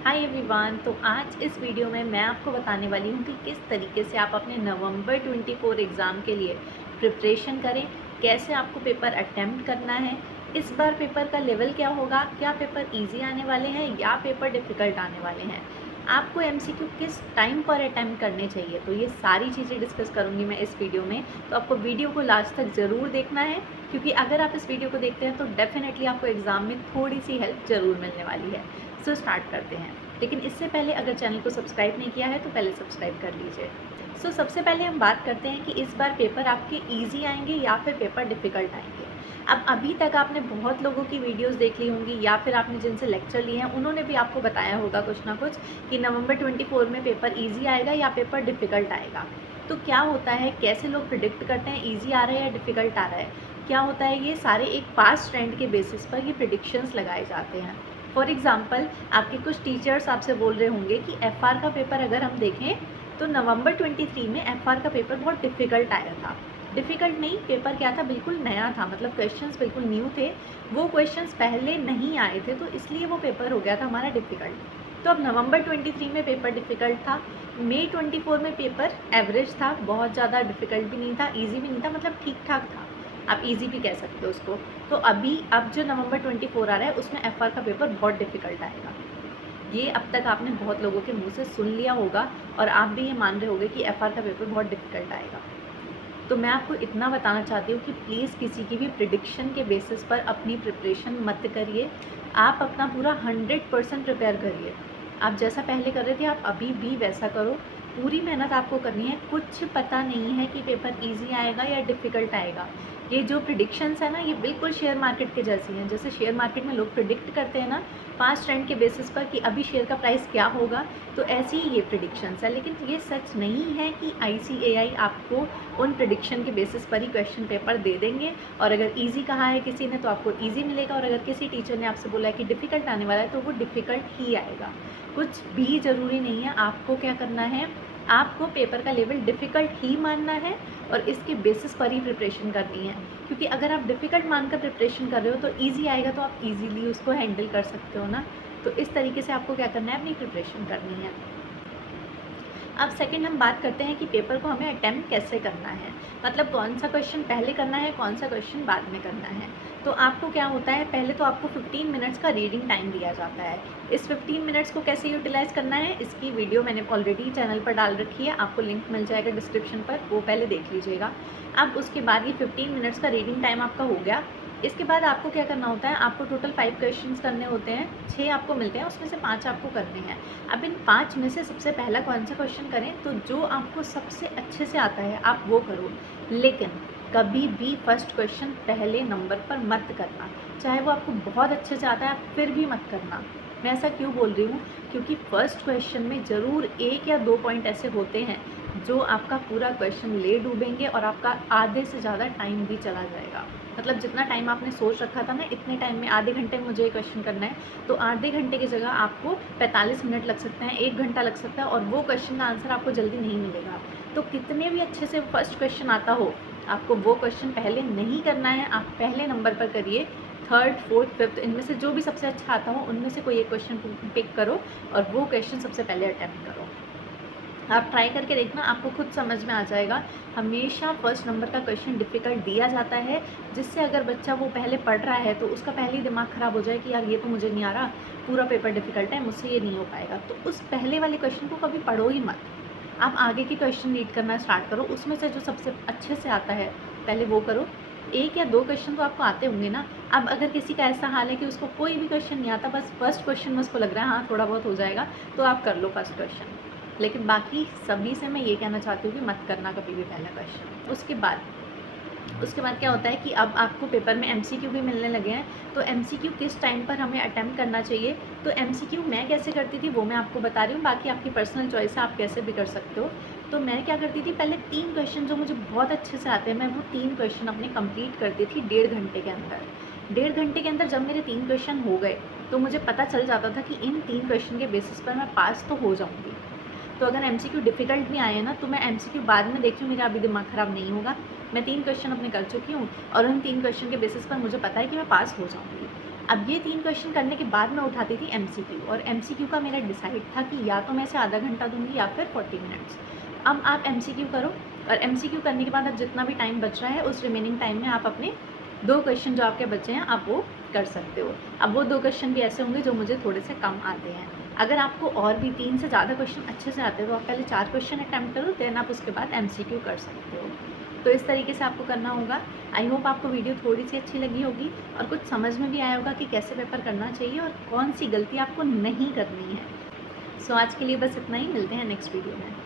Hi everyone. तो आज इस वीडियो में मैं आपको बताने वाली हूँ कि किस तरीके से आप अपने नवंबर 24 एग्ज़ाम के लिए प्रिपरेशन करें, कैसे आपको पेपर अटेम्प्ट करना है, इस बार पेपर का लेवल क्या होगा, क्या पेपर इजी आने वाले हैं या पेपर डिफ़िकल्ट आने वाले हैं, आपको एमसीक्यू किस टाइम पर अटेम्प्ट करने चाहिए। तो ये सारी चीज़ें डिस्कस करूँगी मैं इस वीडियो में। तो आपको वीडियो को लास्ट तक ज़रूर देखना है, क्योंकि अगर आप इस वीडियो को देखते हैं तो डेफ़िनेटली आपको एग्ज़ाम में थोड़ी सी हेल्प ज़रूर मिलने वाली है। सो स्टार्ट करते हैं। लेकिन इससे पहले अगर चैनल को सब्सक्राइब नहीं किया है तो पहले सब्सक्राइब कर लीजिए। सो सबसे पहले हम बात करते हैं कि इस बार पेपर आपके ईजी आएंगे या फिर पेपर डिफ़िकल्ट आएंगे। अब अभी तक आपने बहुत लोगों की वीडियोस देख ली होंगी या फिर आपने जिनसे लेक्चर लिए हैं उन्होंने भी आपको बताया होगा कुछ ना कुछ कि नवंबर 24 में पेपर ईजी आएगा या पेपर डिफ़िकल्ट आएगा। तो क्या होता है, कैसे लोग प्रिडिक्ट करते हैं ईजी आ रहा है या डिफ़िकल्ट आ रहा है, क्या होता है, ये सारे एक पास्ट ट्रेंड के बेसिस पर ये प्रिडिक्शंस लगाए जाते हैं। फॉर एग्ज़ाम्पल, आपके कुछ टीचर्स आपसे बोल रहे होंगे कि एफआर का पेपर अगर हम देखें तो नवंबर 23 में एफआर का पेपर बहुत डिफ़िकल्ट आया था। डिफ़िकल्ट नहीं, पेपर क्या था, बिल्कुल नया था, मतलब क्वेश्चंस बिल्कुल न्यू थे, वो क्वेश्चंस पहले नहीं आए थे, तो इसलिए वो पेपर हो गया था हमारा डिफ़िकल्ट। तो अब नवंबर 23 में पेपर डिफ़िकल्ट था, मई 24 में पेपर एवरेज था, बहुत ज़्यादा डिफ़िकल्ट भी नहीं था, ईजी भी नहीं था, मतलब ठीक ठाक था, आप ईजी भी कह सकते हो उसको। तो अब जो नवंबर 24 आ रहा है उसमें एफआर का पेपर बहुत डिफ़िकल्ट आएगा। ये अब तक आपने बहुत लोगों के मुंह से सुन लिया होगा और आप भी ये मान रहे होंगे कि एफआर का पेपर बहुत डिफ़िकल्ट आएगा। तो मैं आपको इतना बताना चाहती हूँ कि प्लीज़ किसी की भी प्रिडिक्शन के बेसिस पर अपनी प्रिपरेशन मत करिए। आप अपना पूरा 100% प्रिपेयर करिए। आप जैसा पहले कर रहे थे आप अभी भी वैसा करो। पूरी मेहनत आपको करनी है। कुछ पता नहीं है कि पेपर ईजी आएगा या डिफ़िकल्ट आएगा। ये जो प्रिडिक्शंस है ना, ये बिल्कुल शेयर मार्केट के जैसी हैं। जैसे शेयर मार्केट में लोग प्रिडिक्ट करते हैं ना पास्ट ट्रेंड के बेसिस पर कि अभी शेयर का प्राइस क्या होगा, तो ऐसी ही ये प्रिडिक्शंस है। लेकिन ये सच नहीं है कि आईसीएआई आपको उन प्रिडिक्शन के बेसिस पर ही क्वेश्चन पेपर दे देंगे। और अगर इजी कहा है किसी ने तो आपको इजी मिलेगा, और अगर किसी टीचर ने आपसे बोला है कि डिफ़िकल्ट आने वाला है तो वो डिफ़िकल्ट ही आएगा। कुछ भी ज़रूरी नहीं है। आपको क्या करना है, आपको पेपर का लेवल डिफ़िकल्ट ही मानना है और इसके बेसिस पर ही प्रिपरेशन करनी है। क्योंकि अगर आप डिफ़िकल्ट मानकर प्रिपरेशन कर रहे हो तो ईजी आएगा तो आप ईजीली उसको हैंडल कर सकते हो ना। तो इस तरीके से आपको क्या करना है, अपनी प्रिपरेशन करनी है। अब सेकंड हम बात करते हैं कि पेपर को हमें अटेम्प्ट कैसे करना है, मतलब कौन सा क्वेश्चन पहले करना है, कौन सा क्वेश्चन बाद में करना है। तो आपको क्या होता है, पहले तो आपको 15 मिनट्स का रीडिंग टाइम दिया जाता है। इस 15 मिनट्स को कैसे यूटिलाइज़ करना है, इसकी वीडियो मैंने ऑलरेडी चैनल पर डाल रखी है, आपको लिंक मिल जाएगा डिस्क्रिप्शन पर, वो पहले देख लीजिएगा। अब उसके बाद ये 15 मिनट्स का रीडिंग टाइम आपका हो गया। इसके बाद आपको क्या करना होता है, आपको टोटल 5 क्वेश्चंस करने होते हैं, 6 आपको मिलते हैं, उसमें से 5 आपको करने हैं। अब इन 5 में से सबसे पहला कौन सा क्वेश्चन करें, तो जो आपको सबसे अच्छे से आता है आप वो करो। लेकिन कभी भी फर्स्ट क्वेश्चन पहले नंबर पर मत करना, चाहे वो आपको बहुत अच्छे से आता है आप फिर भी मत करना। मैं ऐसा क्यों बोल रही हूँ, क्योंकि फर्स्ट क्वेश्चन में ज़रूर 1 या 2 पॉइंट ऐसे होते हैं जो आपका पूरा क्वेश्चन ले डूबेंगे और आपका आधे से ज़्यादा टाइम भी चला जाएगा। मतलब जितना टाइम आपने सोच रखा था ना, इतने टाइम में आधे घंटे में मुझे ये क्वेश्चन करना है, तो आधे घंटे की जगह आपको 45 मिनट लग सकते हैं, 1 घंटा लग सकता है, और वो क्वेश्चन का आंसर आपको जल्दी नहीं मिलेगा। तो कितने भी अच्छे से फर्स्ट क्वेश्चन आता हो, आपको वो क्वेश्चन पहले नहीं करना है, आप पहले नंबर पर करिए। थर्ड, फोर्थ, फिफ्थ, इनमें से जो भी सबसे अच्छा आता हो उनमें से कोई एक क्वेश्चन पिक करो और वो क्वेश्चन सबसे पहले अटैम्प्ट करो। आप ट्राई करके देखना, आपको खुद समझ में आ जाएगा। हमेशा फर्स्ट नंबर का क्वेश्चन डिफ़िकल्ट दिया जाता है, जिससे अगर बच्चा वो पहले पढ़ रहा है तो उसका पहले ही दिमाग ख़राब हो जाए कि यार ये तो मुझे नहीं आ रहा, पूरा पेपर डिफ़िकल्ट है, मुझसे ये नहीं हो पाएगा। तो उस पहले वाले क्वेश्चन को कभी पढ़ो ही मत। आप आगे के क्वेश्चन रीड करना स्टार्ट करो, उसमें से जो सबसे अच्छे से आता है पहले वो करो। 1 या 2 क्वेश्चन तो आपको आते होंगे ना। अब अगर किसी का ऐसा हाल है कि उसको कोई भी क्वेश्चन नहीं आता, बस फर्स्ट क्वेश्चन में उसको लग रहा है हाँ थोड़ा बहुत हो जाएगा, तो आप कर लो फर्स्ट क्वेश्चन। लेकिन बाकी सभी से मैं ये कहना चाहती हूँ कि मत करना कभी भी पहला क्वेश्चन। उसके बाद क्या होता है कि अब आपको पेपर में एमसीक्यू भी मिलने लगे हैं। तो एमसीक्यू किस टाइम पर हमें अटेम्प्ट करना चाहिए, तो एमसीक्यू मैं कैसे करती थी वो मैं आपको बता रही हूँ, बाकी आपकी पर्सनल चॉइस है, आप कैसे भी कर सकते हो। तो मैं क्या करती थी, पहले 3 क्वेश्चन जो मुझे बहुत अच्छे से आते हैं, मैं वो 3 क्वेश्चन अपने कंप्लीट करती थी 1.5 घंटे के अंदर। 1.5 घंटे के अंदर जब मेरे 3 क्वेश्चन हो गए तो मुझे पता चल जाता था कि इन 3 क्वेश्चन के बेसिस पर मैं पास तो हो जाऊँगी। तो अगर एमसीक्यू डिफ़िकल्ट भी आए ना तो मैं एमसीक्यू बाद में देखती हूँ, मेरा अभी दिमाग ख़राब नहीं होगा, मैं 3 क्वेश्चन अपने कर चुकी हूँ और उन 3 क्वेश्चन के बेसिस पर मुझे पता है कि मैं पास हो जाऊँगी। अब ये 3 क्वेश्चन करने के बाद मैं उठाती थी एमसीक्यू, और एमसीक्यू का मेरा डिसाइड था कि या तो मैं इसे आधा घंटा दूंगी या फिर 40 मिनट्स। अब आप एमसीक्यू करो, और एमसीक्यू करने के बाद अब जितना भी टाइम बच रहा है उस रिमेनिंग टाइम में आप अपने 2 क्वेश्चन जो आपके बचे हैं आप वो कर सकते हो। अब वो 2 क्वेश्चन भी ऐसे होंगे जो मुझे थोड़े से कम आते हैं। अगर आपको और भी 3 से ज़्यादा क्वेश्चन अच्छे से आते हैं तो आप पहले 4 क्वेश्चन अटैम्प्ट करो, देन आप उसके बाद एमसीक्यू कर सकते हो। तो इस तरीके से आपको करना होगा। आई होप आपको वीडियो थोड़ी सी अच्छी लगी होगी और कुछ समझ में भी आया होगा कि कैसे पेपर करना चाहिए और कौन सी गलती आपको नहीं करनी है। सो आज के लिए बस इतना ही, मिलते हैं नेक्स्ट वीडियो में।